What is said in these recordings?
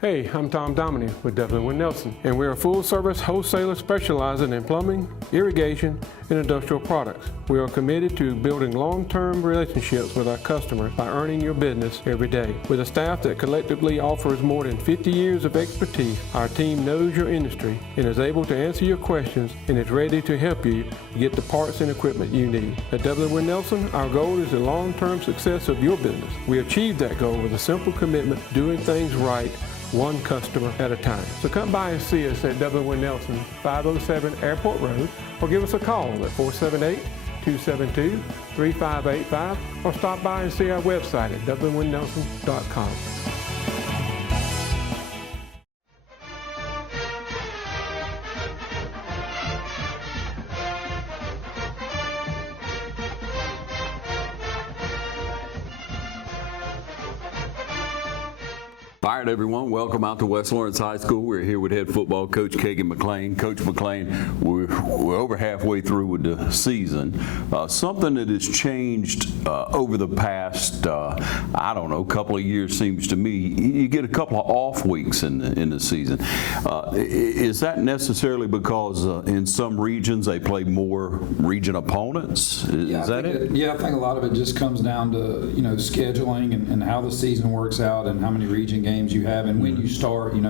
Hey, I'm Tom Dominy with Dublin Nelson, and we're a full-service wholesaler specializing in plumbing, irrigation, and industrial products. We are committed to building long-term relationships with our customers by earning your business every day. With a staff that collectively offers more than 50 years of expertise, our team knows your industry and is able to answer your questions and is ready to help you get the parts and equipment you need. At Dublin Nelson, our goal is the long-term success of your business. We achieve that goal with a simple commitment to doing things right, one customer at a time. So come by and see us at Dublin Nelson, 507 Airport Road, or give us a call at 478-272-3585, or stop by and see our website at dublinwinnnelson.com. All right, everyone, welcome out to West Lawrence High School. We're here with head football coach Kagan McLean. Coach McLean, we're over halfway through with the season. Something that has changed over the past, I don't know, couple of years seems to me, you get a couple of off weeks in the season. Is that necessarily because in some regions they play more region opponents? Is that it? Yeah, I think a lot of it just comes down to, scheduling and how the season works out and how many region games you have, and when you start, you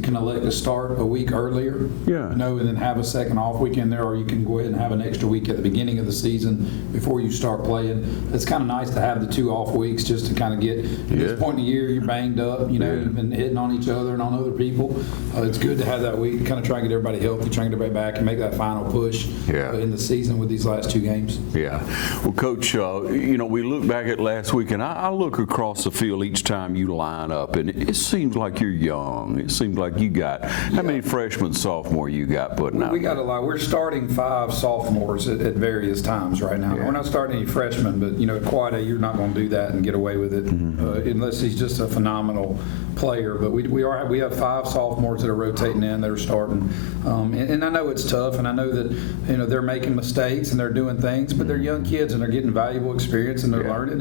can elect to start a week earlier, and then have a second off weekend there, or you can go ahead and have an extra week at the beginning of the season before you start playing. It's kind of nice to have the 2 off weeks just to kind of get, at this point in the year, you're banged up, you've been hitting on each other and on other people. It's good to have that week, kind of try and get everybody healthy, try and get everybody back and make that final push in the season with these last 2 games. Yeah. Well, Coach, we look back at last week, and I look across the field each time you line up, and it seems like you're young. It seems like you got, how many freshmen, sophomore you got putting out? We got a lot. We're starting 5 sophomores at various times right now. We're not starting any freshmen, but at quad A, you're not going to do that and get away with it unless he's just a phenomenal player. But we have 5 sophomores that are rotating in, that are starting, and I know it's tough, and I know that they're making mistakes and they're doing things, but they're young kids and they're getting valuable experience and they're learning,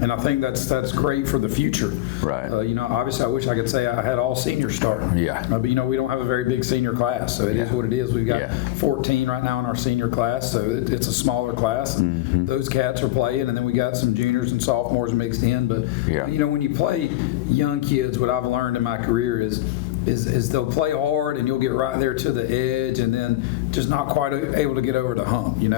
and I think that's great for the future. Right. Obviously, I wish I could say I had all seniors starting. But we don't have a very big senior class, so it is what it is. We've got 14 right now in our senior class, so it's a smaller class. And those cats are playing, and then we got some juniors and sophomores mixed in. But when you play young kids, what I've learned in my career is they'll play hard and you'll get right there to the edge and then just not quite able to get over the hump, and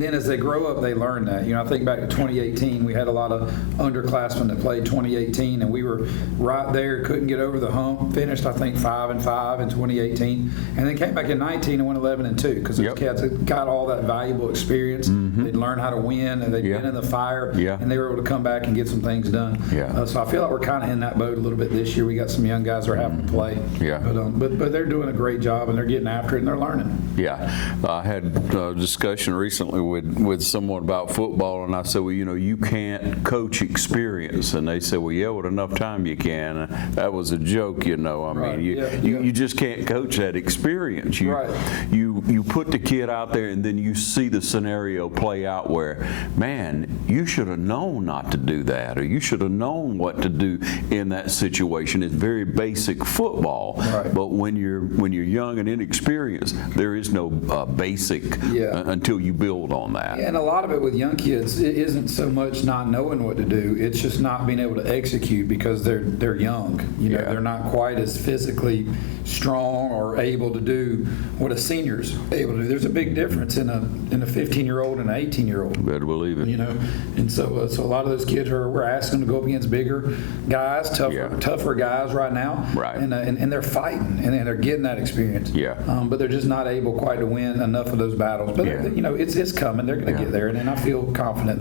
then as they grow up, they learn that. I think back to 2018, we had a lot of underclassmen that played 2018, and we were right there, couldn't get over the hump, finished I think 5-5 in 2018, and then came back in 19 and went 11-2, because those cats had got all that valuable experience. They'd learned how to win, and they'd been in the fire, and they were able to come back and get some things done. So I feel like we're kind of in that boat a little bit this year. We got some young guys that are having to play. But they're doing a great job, and they're getting after it, and they're learning. I had a discussion recently with someone about football, and I said, well, you can't coach experience, and they said, well, with enough time you can. That was a joke, I mean, you just can't coach that experience. You put the kid out there, and then you see the scenario play out where, man, you should have known not to do that, or you should have known what to do in that situation. It's very basic football, but when you're young and inexperienced, there is no basic until you build on that. And a lot of it with young kids, it isn't so much not knowing what to do, it's just not being able to execute because they're young. They're not quite as physically strong or able to do what a senior's able to do. There's a big difference in a 15-year-old and an 18-year-old. Better believe it. And so a lot of those kids we're asking them to go up against bigger guys, tougher guys right now. And they're fighting, and they're getting that experience. But they're just not able quite to win enough of those battles. But it's coming. They're going to get there, and I feel confident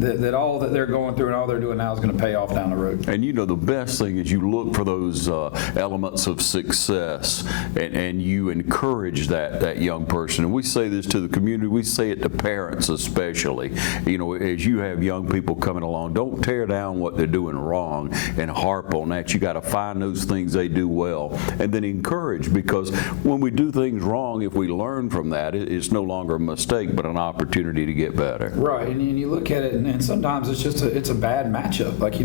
that all that they're going through and all they're doing now is going to pay off down the road. And the best thing is you look for those elements of success, and you encourage that young person. And we say this to the community. We say it to parents especially. As you have young people coming along, don't tear down what they're doing wrong and harp on that. You got to find those things they do well, and then encourage, because when we do things wrong, if we learn from that, it's no longer a mistake, but an opportunity to get better. Right, and you look at it, and sometimes it's just a bad matchup. Like,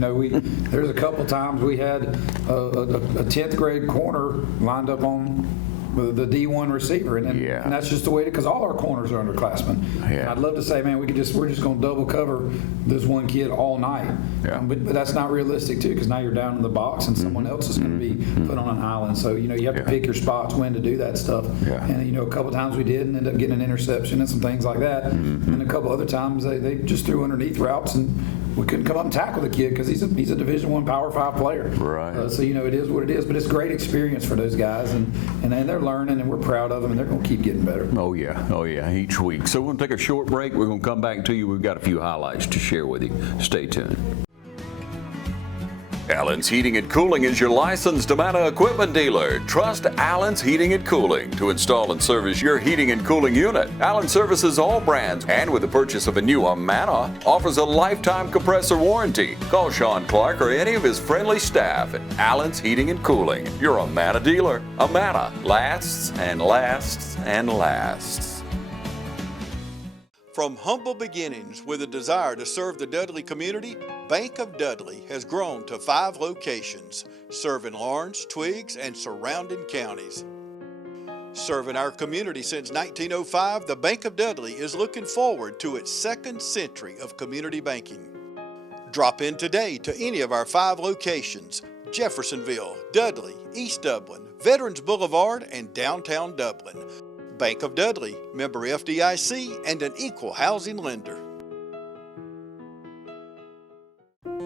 there's a couple times we had a 10th grade corner lined up on the D1 receiver, and that's just the way because all our corners are underclassmen. Yeah. I'd love to say, man, we're just going to double cover this one kid all night. Yeah. But that's not realistic too, because now you're down in the box and someone else is going to be put on an island. So you have to pick your spots when to do that stuff. Yeah. And a couple times we did and ended up getting an interception and some things like that. And a couple other times they just threw underneath routes and we couldn't come up and tackle the kid because he's a Division I Power 5 player. Right. So it is what it is, but it's a great experience for those guys, and they're learning, and we're proud of them, and they're going to keep getting better. Oh yeah, each week. So we're going to take a short break. We're going to come back to you. We've got a few highlights to share with you. Stay tuned. Allen's Heating and Cooling is your licensed Amana equipment dealer. Trust Allen's Heating and Cooling to install and service your heating and cooling unit. Allen services all brands, and with the purchase of a new Amana, offers a lifetime compressor warranty. Call Sean Clark or any of his friendly staff at Allen's Heating and Cooling, your Amana dealer. Amana lasts and lasts and lasts. From humble beginnings with a desire to serve the Dudley community, Bank of Dudley has grown to 5 locations, serving Lawrence, Twiggs, and surrounding counties. Serving our community since 1905, the Bank of Dudley is looking forward to its 2nd century of community banking. Drop in today to any of our 5 locations: Jeffersonville, Dudley, East Dublin, Veterans Boulevard, and downtown Dublin. Bank of Dudley, member FDIC, and an equal housing lender.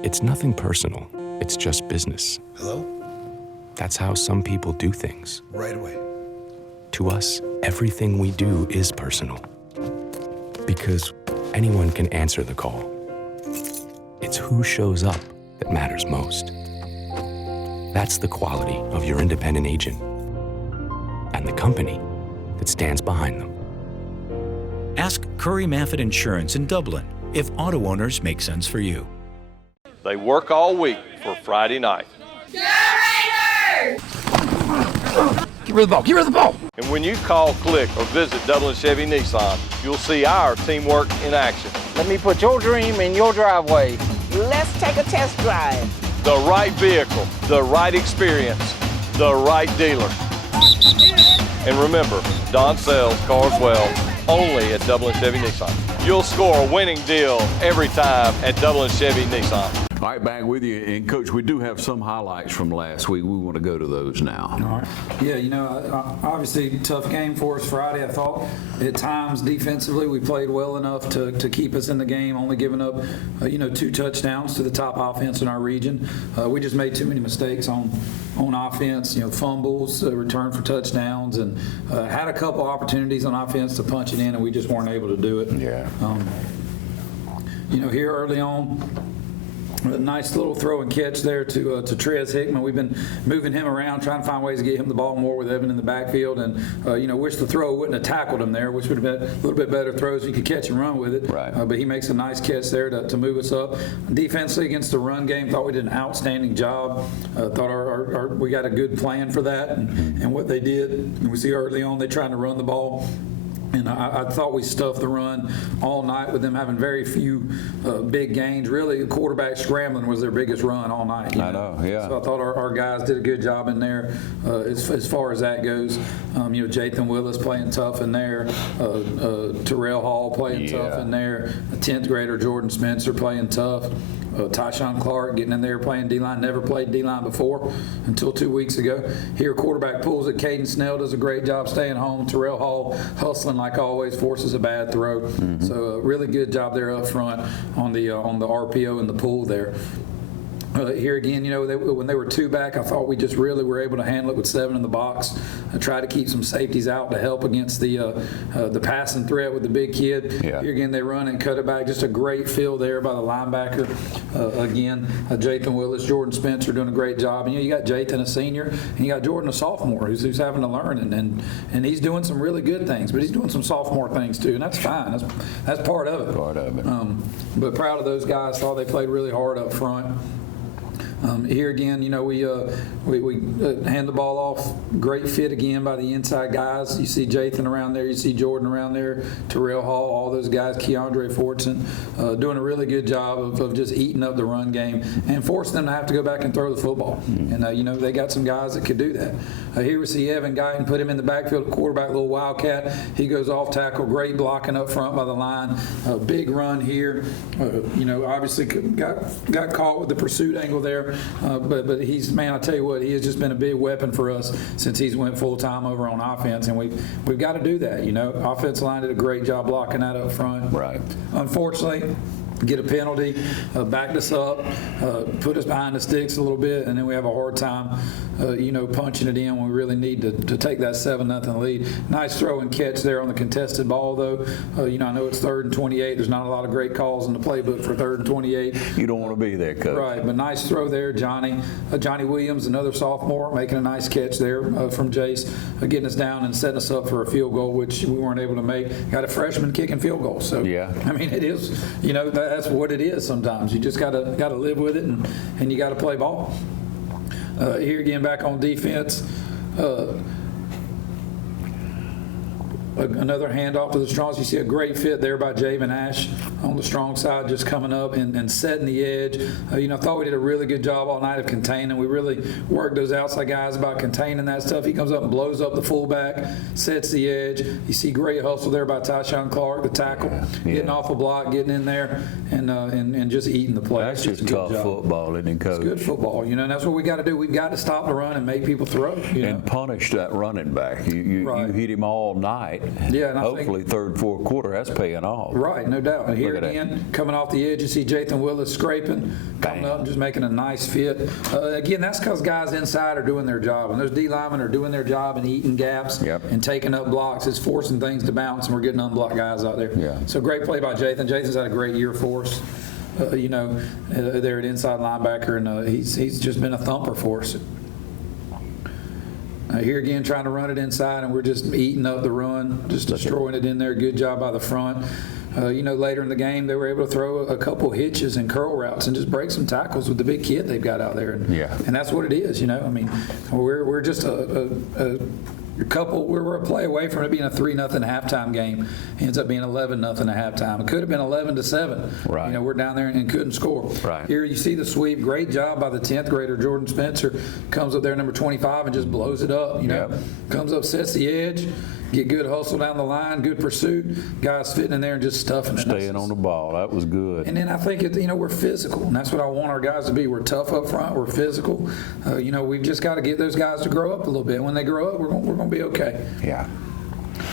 It's nothing personal. It's just business. Hello? That's how some people do things. Right away. To us, everything we do is personal. Because anyone can answer the call. It's who shows up that matters most. That's the quality of your independent agent. And the company that stands behind them. Ask Curry Maffett Insurance in Dublin if auto owners make sense for you. They work all week for Friday night. Raiders! Get rid of the ball. Get rid of the ball. And when you call, click, or visit Dublin Chevy Nissan, you'll see our teamwork in action. Let me put your dream in your driveway. Let's take a test drive. The right vehicle, the right experience, the right dealer. And remember, Don sells cars well only at Dublin Chevy Nissan. You'll score a winning deal every time at Dublin Chevy Nissan. All right, back with you. And Coach, we do have some highlights from last week. We want to go to those now. All right. Yeah, obviously tough game for us Friday. I thought at times defensively we played well enough to keep us in the game, only giving up 2 touchdowns to the top offense in our region. We just made too many mistakes on offense, fumbles, return for touchdowns, and had a couple opportunities on offense to punch it in, and we just weren't able to do it. Yeah. Here early on, a nice little throw and catch there to Trez Hickman. We've been moving him around, trying to find ways to get him the ball more with Evan in the backfield, and wish the throw wouldn't have tackled him there, which would have been a little bit better throws. He could catch and run with it. Right. But he makes a nice catch there to move us up. Defensively against the run game, thought we did an outstanding job. Thought we got a good plan for that, and what they did. And we see early on they trying to run the ball. And I thought we stuffed the run all night with them having very few big gains. Really, the quarterback scrambling was their biggest run all night. I know, yeah. So I thought our guys did a good job in there as far as that goes. Jathan Willis playing tough in there. Terrell Hall playing tough in there. A 10th grader, Jordan Spencer, playing tough. Tyshawn Clark getting in there playing D-line. Never played D-line before until 2 weeks ago. Here, quarterback pulls it. Caden Snell does a great job staying home. Terrell Hall hustling like always, forces a bad throw. So really good job there up front on the RPO and the pull there. Here again, when they were 2 back, I thought we just really were able to handle it with 7 in the box. I tried to keep some safeties out to help against the passing threat with the big kid. Yeah. Here again, they run and cut it back. Just a great feel there by the linebacker. Jathan Willis, Jordan Spencer doing a great job. And you got Jathan, a senior, and you got Jordan, a sophomore, who's having to learn, and he's doing some really good things, but he's doing some sophomore things too, and that's fine. That's part of it. Part of it. But proud of those guys. Thought they played really hard up front. Here again, you know, we hand the ball off. Great fit again by the inside guys. You see Jathan around there. You see Jordan around there. Terrell Hall, all those guys. Keandre Fortson doing a really good job of just eating up the run game and forcing them to have to go back and throw the football. And, you know, they got some guys that could do that. Here we see Evan Guyton, put him in the backfield, quarterback, little wildcat. He goes off tackle, great blocking up front by the line. Big run here. You know, obviously got caught with the pursuit angle there. But he's, man, I tell you what, he has just been a big weapon for us since he's went full time over on offense, and we've got to do that. You know, offensive line did a great job blocking that up front. Right. Unfortunately, get a penalty, backed us up, put us behind the sticks a little bit, and then we have a hard time, you know, punching it in when we really need to take that 7-0 lead. Nice throw and catch there on the contested ball, though. You know, I know it's 3rd and 28. There's not a lot of great calls in the playbook for 3rd and 28. You don't want to be there, Coach. Right, but nice throw there, Johnny. Johnny Williams, another sophomore, making a nice catch there from Jace, getting us down and setting us up for a field goal, which we weren't able to make. Got a freshman kicking field goals. So, yeah. I mean, it is, you know, that's what it is sometimes. You just got to live with it, and you got to play ball. Here again, back on defense. Another handoff to the Strongs. You see a great fit there by Javen Ash on the strong side, just coming up and setting the edge. You know, I thought we did a really good job all night of containing. We really worked those outside guys about containing that stuff. He comes up and blows up the fullback, sets the edge. You see great hustle there by Tyshawn Clark, the tackle, getting off a block, getting in there, and just eating the play. That's just tough football, isn't it, Coach? It's good football, you know, and that's what we got to do. We've got to stop the run and make people throw. And punish that running back. You hit him all night. Yeah, and I hopefully third, fourth quarter, that's paying off. Right, no doubt. And here again, coming off the edge, you see Jathan Willis scraping, coming up and just making a nice fit. Again, that's because guys inside are doing their job. And those D linemen are doing their job and eating gaps and taking up blocks. It's forcing things to bounce, and we're getting unblocked guys out there. Yeah. So great play by Jathan. Jathan's had a great year for us. You know, there at inside linebacker, and he's just been a thumper for us. Here again, trying to run it inside, and we're just eating up the run, just destroying it in there. Good job by the front. You know, later in the game, they were able to throw a couple hitches and curl routes and just break some tackles with the big kid they've got out there. And that's what it is, you know. I mean, we're just a couple, we're a play away from it being a 3-0 halftime game. It ends up being 11-0 at halftime. It could have been 11-7. Right. You know, we're down there and couldn't score. Right. Here you see the sweep. Great job by the 10th grader, Jordan Spencer. Comes up there, number 25, and just blows it up. You know, comes up, sets the edge. Get good hustle down the line, good pursuit. Guys fitting in there and just stuffing it. Staying on the ball. That was good. And then I think, you know, we're physical, and that's what I want our guys to be. We're tough up front. We're physical. You know, we've just got to get those guys to grow up a little bit. When they grow up, we're going to be okay. Yeah.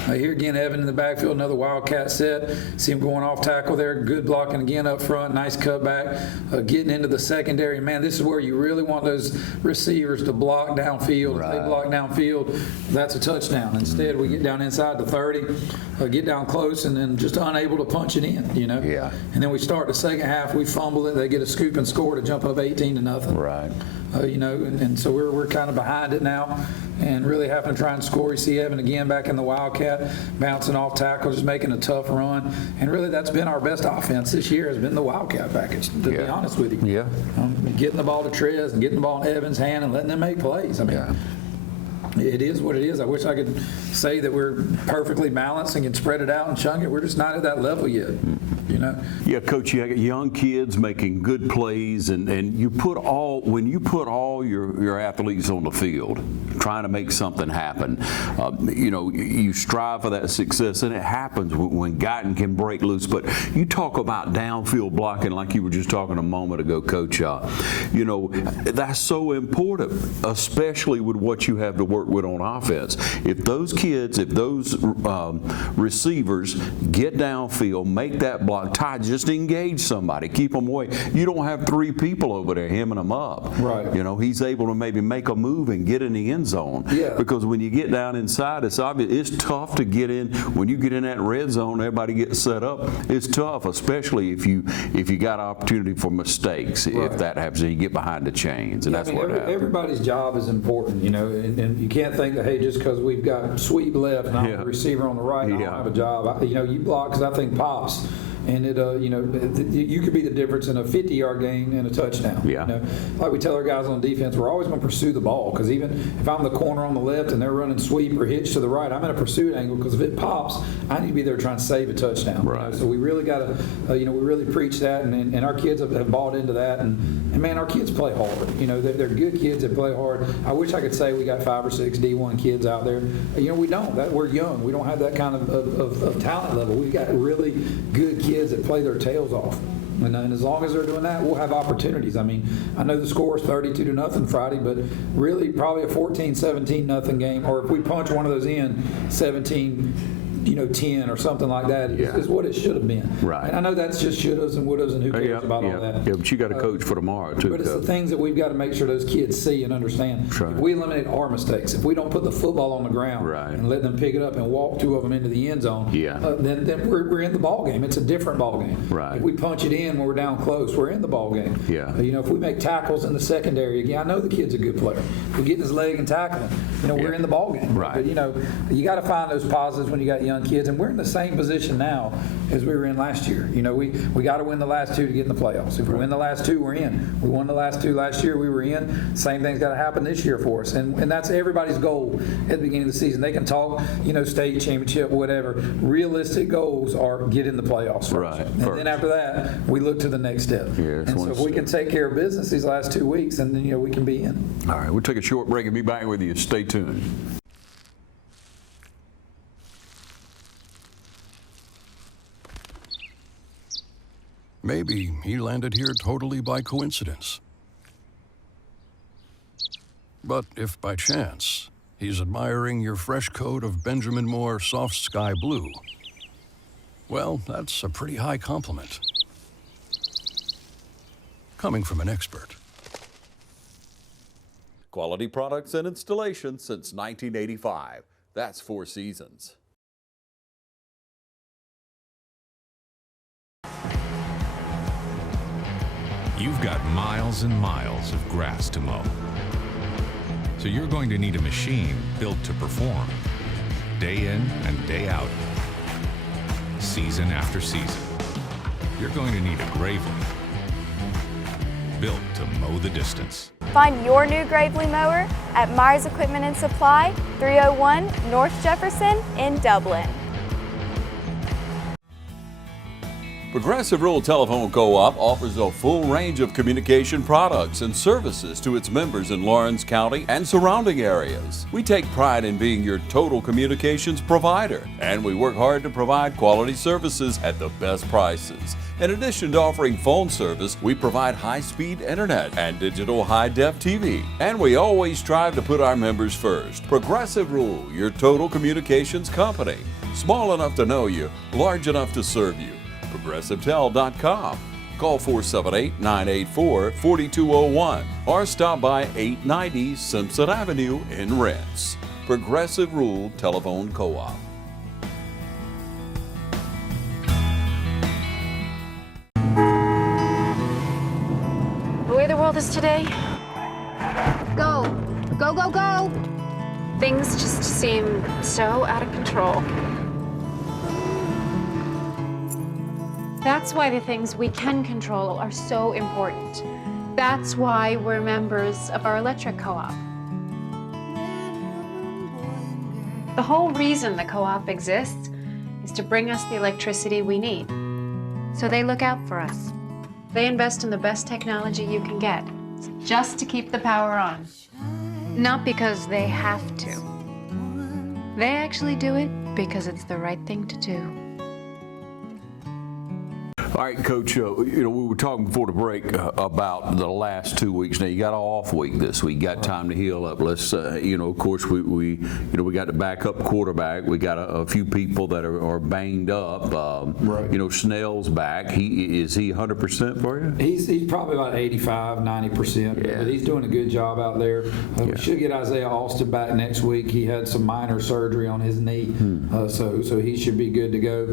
Here again, Evan in the backfield, another wildcat set. See him going off tackle there. Good blocking again up front. Nice cutback. Getting into the secondary. Man, this is where you really want those receivers to block downfield. If they block downfield, that's a touchdown. Instead, we get down inside the 30, get down close, and then just unable to punch it in, you know? Yeah. And then we start the second half. We fumble it. They get a scoop and score to jump up 18-0. Right. You know, and so we're kind of behind it now and really having to try and score. You see Evan again back in the Wildcat, bouncing off tackle, just making a tough run. And really that's been our best offense this year, has been the Wildcat package, to be honest with you. Yeah. Getting the ball to Trez and getting the ball in Evan's hand and letting them make plays. I mean, it is what it is. I wish I could say that we're perfectly balanced and can spread it out and chunk it. We're just not at that level yet, you know? Yeah, Coach, you got young kids making good plays, and when you put all your athletes on the field trying to make something happen, you know, you strive for that success, and it happens when Guyton can break loose. But you talk about downfield blocking like you were just talking a moment ago, Coach. You know, that's so important, especially with what you have to work with on offense. If those kids, if those receivers get downfield, make that block, just engage somebody, keep them away. You don't have three people over there hemming them up. Right. You know, he's able to maybe make a move and get in the end zone. Yeah. Because when you get down inside, it's obvious, it's tough to get in. When you get in that red zone, everybody gets set up. It's tough, especially if you got opportunity for mistakes. Right. If that happens, and you get behind the chains, and that's what happens. Everybody's job is important, you know, and you can't think that, hey, just because we've got sweep left and I'm the receiver on the right, I don't have a job. You know, you block, because I think Pops and it, you could be the difference in a 50-yard game and a touchdown. Yeah. Like we tell our guys on defense, we're always going to pursue the ball, because even if I'm the corner on the left and they're running sweep or hitch to the right, I'm in a pursuit angle, because if it pops, I need to be there trying to save a touchdown. Right. So we really got to, we really preach that, and our kids have bought into that, and man, our kids play hard. They're good kids that play hard. I wish I could say we got 5 or 6 D1 kids out there. We don't. We're young. We don't have that kind of talent level. We've got really good kids that play their tails off. And as long as they're doing that, we'll have opportunities. I mean, I know the score is 32-0 Friday, but really probably a 14-17 game, or if we punch one of those in, 17-10 or something like that is what it should have been. Right. And I know that's just shouldas and wouldas and who cares about all that. Yeah, but you got to coach for tomorrow too. But it's the things that we've got to make sure those kids see and understand. Right. If we eliminate our mistakes, if we don't put the football on the ground and let them pick it up and walk 2 of them into the end zone, then we're in the ball game. It's a different ball game. Right. If we punch it in when we're down close, we're in the ball game. Yeah. If we make tackles in the secondary, again, I know the kid's a good player. If we get in his leg and tackle him, we're in the ball game. Right. But you got to find those positives when you got young kids, and we're in the same position now as we were in last year. We got to win the last 2 to get in the playoffs. If we win the last 2, we're in. We won the last 2 last year, we were in. Same thing's got to happen this year for us, and that's everybody's goal at the beginning of the season. They can talk, state championship, whatever. Realistic goals are get in the playoffs first. Right. And then after that, we look to the next step. Yeah, and so if we can take care of business these last 2 weeks, and then we can be in. All right, we'll take a short break and be back with you. Stay tuned. Maybe he landed here totally by coincidence. But if by chance he's admiring your fresh coat of Benjamin Moore soft sky blue, well, that's a pretty high compliment. Coming from an expert. Quality products and installation since 1985. That's 4 Seasons. You've got miles and miles of grass to mow. So you're going to need a machine built to perform, day in and day out, season after season. You're going to need a Gravely, built to mow the distance. Find your new Gravely mower at Myers Equipment and Supply, 301 North Jefferson in Dublin. Progressive Rural Telephone Co-op offers a full range of communication products and services to its members in Lawrence County and surrounding areas. We take pride in being your total communications provider, and we work hard to provide quality services at the best prices. In addition to offering phone service, we provide high-speed internet and digital high-def TV. And we always strive to put our members first. Progressive Rural, your total communications company. Small enough to know you, large enough to serve you. ProgressiveTel.com. Call 478-984-4201 or stop by 890 Simpson Avenue in Rents. Progressive Rural Telephone Co-op. The way the world is today, Go, go, go, go. things just seem so out of control. That's why the things we can control are so important. That's why we're members of our electric co-op. The whole reason the co-op exists is to bring us the electricity we need. So they look out for us. They invest in the best technology you can get, just to keep the power on. Not because they have to. They actually do it because it's the right thing to do. All right, Coach, we were talking before the break about the last 2 weeks. Now, you got an off week this week. Got time to heal up. Let's, of course, we got the backup quarterback. We got a few people that are banged up. Right. Snell's back. Is he 100% for you? He's probably about 85, 90%, but he's doing a good job out there. We should get Isaiah Austin back next week. He had some minor surgery on his knee, so he should be good to go.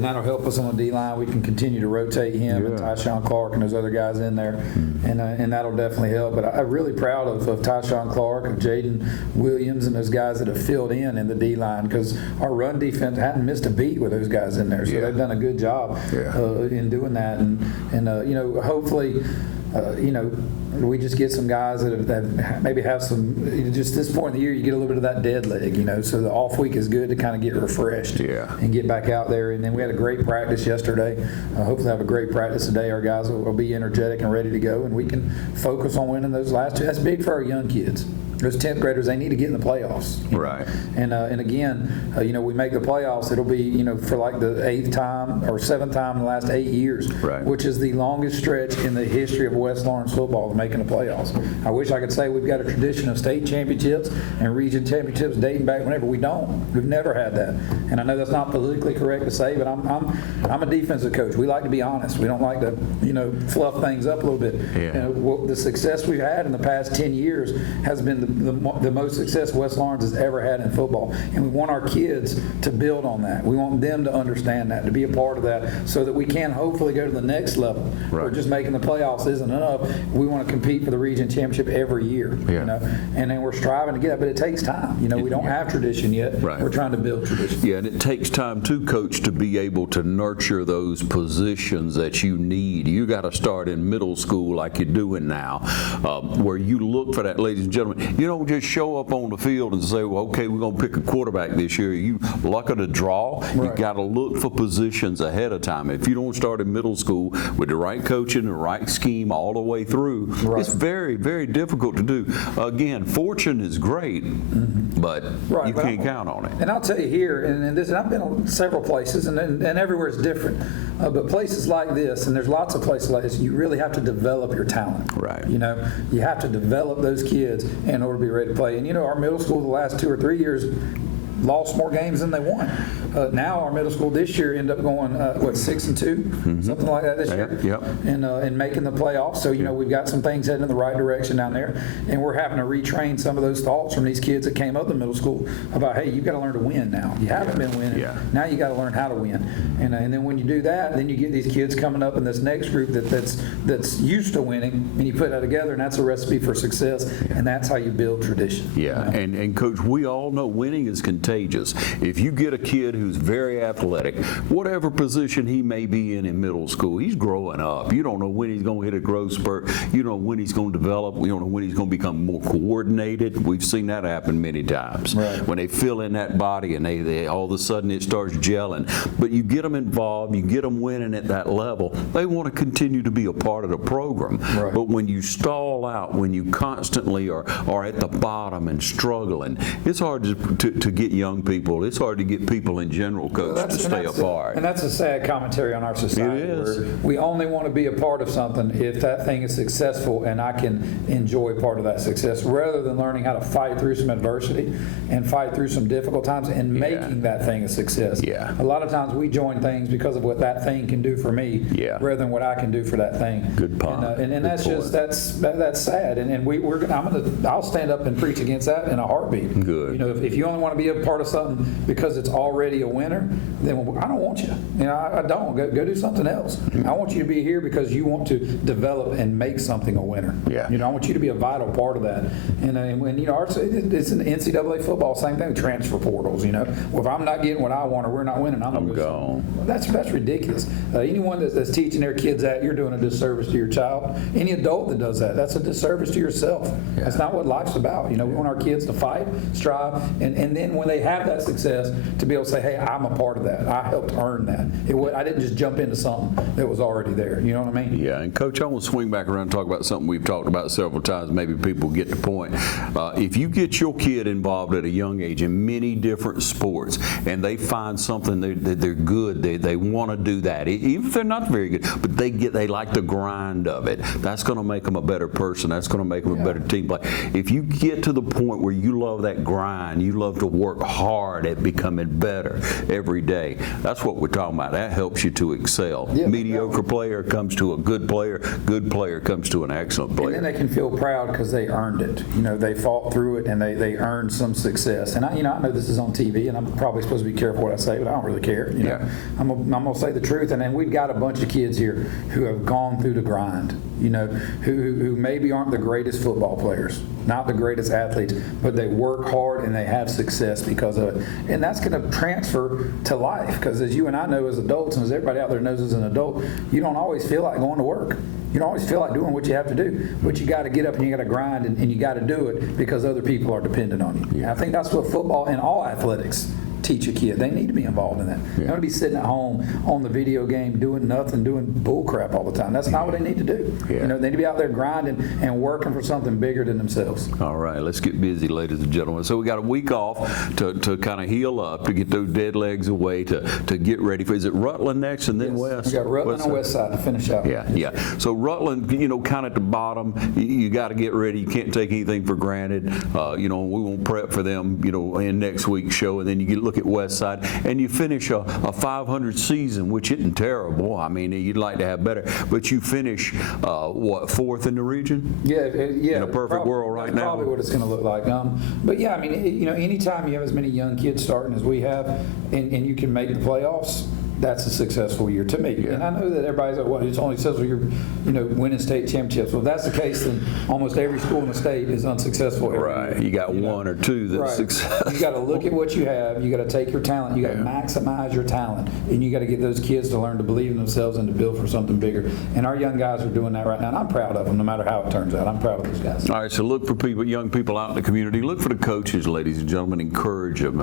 That'll help us on the D-line. We can continue continue to rotate him and Tyshawn Clark and those other guys in there, and that'll definitely help. But I'm really proud of Tyshawn Clark and Jaden Williams and those guys that have filled in the D-line, because our run defense hadn't missed a beat with those guys in there. So they've done a good job in doing that, and hopefully. We just get some guys that maybe have some, just this point in the year, you get a little bit of that dead leg, so the off week is good to kind of get refreshed and get back out there. And then we had a great practice yesterday. Hopefully have a great practice today. Our guys will be energetic and ready to go, and we can focus on winning those last two. That's big for our young kids. Those 10th graders, they need to get in the playoffs. Right. And again, we make the playoffs. It'll be, for like the 8th time or 7th time in the last 8 years, which is the longest stretch in the history of West Lawrence football, making the playoffs. I wish I could say we've got a tradition of state championships and region championships dating back whenever. We don't. We've never had that. And I know that's not politically correct to say, but I'm a defensive coach. We like to be honest. We don't like to, fluff things up a little bit. The success we've had in the past 10 years has been the most success West Lawrence has ever had in football, and we want our kids to build on that. We want them to understand that, to be a part of that, so that we can hopefully go to the next level. Or just making the playoffs isn't enough. We want to compete for the region championship every year. And then we're striving to get that, but it takes time. We don't have tradition yet. We're trying to build tradition. Yeah, and it takes time too, Coach, to be able to nurture those positions that you need. You got to start in middle school like you're doing now, where you look for that, ladies and gentlemen. You don't just show up on the field and say, well, okay, we're going to pick a quarterback this year. You luck of the draw. You got to look for positions ahead of time. If you don't start in middle school with the right coaching, the right scheme all the way through, it's very, very difficult to do. Again, fortune is great, but you can't count on it. And I'll tell you here, and I've been in several places, and everywhere is different. But places like this, and there's lots of places like this, you really have to develop your talent. You have to develop those kids in order to be ready to play. And our middle school the last 2 or 3 years lost more games than they won. Now our middle school this year ended up going 6-2, something like that this year, and making the playoffs. So we've got some things heading in the right direction down there, and we're having to retrain some of those thoughts from these kids that came up in middle school about, hey, you've got to learn to win now. You haven't been winning. Now you got to learn how to win. And then when you do that, then you get these kids coming up in this next group that's used to winning, and you put that together, and that's a recipe for success, and that's how you build tradition. And Coach, we all know winning is contagious. If you get a kid who's very athletic, whatever position he may be in middle school, he's growing up. You don't know when he's going to hit a growth spurt. You don't know when he's going to develop. You don't know when he's going to become more coordinated. We've seen that happen many times. When they fill in that body and they all of a sudden it starts gelling. But you get them involved, you get them winning at that level, they want to continue to be a part of the program. But when you stall out, when you constantly are at the bottom and struggling, it's hard to get young people. It's hard to get people in general, Coach, to stay apart. And that's a sad commentary on our society. It is. Where we only want to be a part of something if that thing is successful and I can enjoy part of that success, rather than learning how to fight through some adversity and fight through some difficult times and making that thing a success. A lot of times we join things because of what that thing can do for me, rather than what I can do for that thing. Good point. And that's just that's sad. And I'll stand up and preach against that in a heartbeat. Good. If you only want to be a part of something because it's already a winner, then I don't want you. I don't. Go do something else. I want you to be here because you want to develop and make something a winner. I want you to be a vital part of that. And it's in NCAA football, same thing. Transfer portals. Well, if I'm not getting what I want or we're not winning, I'm gone. That's ridiculous. Anyone that's teaching their kids that, you're doing a disservice to your child. Any adult that does that, that's a disservice to yourself. That's not what life's about. We want our kids to fight, strive, and then when they have that success, to be able to say, hey, I'm a part of that. I helped earn that. I didn't just jump into something that was already there. You know what I mean? And Coach, I want to swing back around and talk about something we've talked about several times. Maybe people get the point. If you get your kid involved at a young age in many different sports, and they find something that they're good, they want to do that. Even if they're not very good, but they like the grind of it. That's going to make them a better person. That's going to make them a better team player. If you get to the point where you love that grind, you love to work hard at becoming better every day. That's what we're talking about. That helps you to excel. Yeah, mediocre player comes to a good player comes to an excellent player. And then they can feel proud because they earned it. You know, they fought through it and they earned some success. And I know this is on TV, and I'm probably supposed to be careful what I say, but I don't really care. You know, I'm gonna say the truth. And then we've got a bunch of kids here who have gone through the grind. You know, who maybe aren't the greatest football players, not the greatest athletes, but they work hard and they have success because of it. And that's going to transfer to life, because as you and I know as adults, and as everybody out there knows as an adult, you don't always feel like going to work. You don't always feel like doing what you have to do, but you got to get up and you got to grind and you got to do it because other people are dependent on you. And I think that's what football and all athletics teach a kid. They need to be involved in that. They don't be sitting at home on the video game doing nothing, doing bull crap all the time. That's not what they need to do. You know, they need to be out there grinding and working for something bigger than themselves. All right, let's get busy, ladies and gentlemen. So we got a week off to kind of heal up, to get those dead legs away, to get ready for, is it Rutland next and then West? We got Rutland and West Side to finish out. Yeah. So Rutland, you know, kind of at the bottom, you got to get ready. You can't take anything for granted. You know, we won't prep for them, you know, in next week's show. And then you look at West Side, and you finish a 500 season, which isn't terrible. I mean, you'd like to have better, but you finish what, 4th in the region? Yeah. In a perfect world right now. Probably what it's going to look like. But yeah, I mean, you know, anytime you have as many young kids starting as we have, and you can make the playoffs, that's a successful year to me. And I know that everybody's like, well, it's only successful you're, you know, winning state championships. Well, if that's the case, then almost every school in the state is unsuccessful every year. You got one or two that's successful. You got to look at what you have. You got to take your talent. You got to maximize your talent, and you got to get those kids to learn to believe in themselves and to build for something bigger. And our young guys are doing that right now, and I'm proud of them. No matter how it turns out, I'm proud of those guys. All right, so look for people, young people out in the community. Look for the coaches, ladies and gentlemen. Encourage them.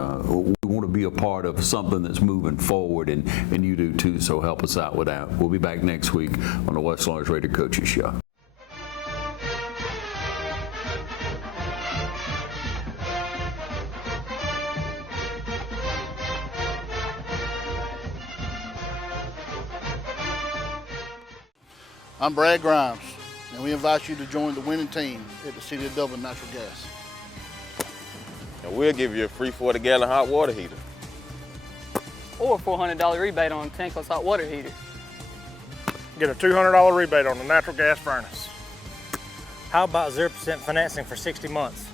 We want to be a part of something that's moving forward, and you do too. So help us out with that. We'll be back next week on the West Lawrence Raider Coaches Show. I'm Brad Grimes, and we invite you to join the winning team at the City of Dublin Natural Gas. And we'll give you a free 40-gallon hot water heater. Or a $400 rebate on a tankless hot water heater. Get a $200 rebate on the natural gas furnace. How about 0% financing for 60 months?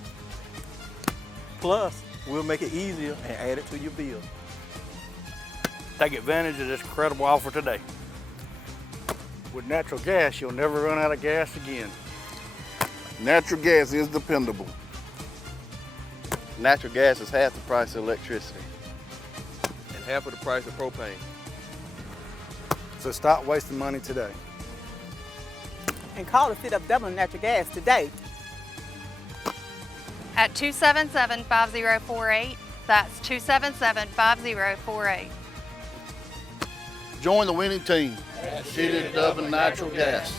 Plus, we'll make it easier and add it to your bill. Take advantage of this incredible offer today. With natural gas, you'll never run out of gas again. Natural gas is dependable. Natural gas is half the price of electricity. And half of the price of propane. So stop wasting money today. And call the City of Dublin Natural Gas today. At 277-5048. That's 277-5048. Join the winning team at City of Dublin Natural Gas.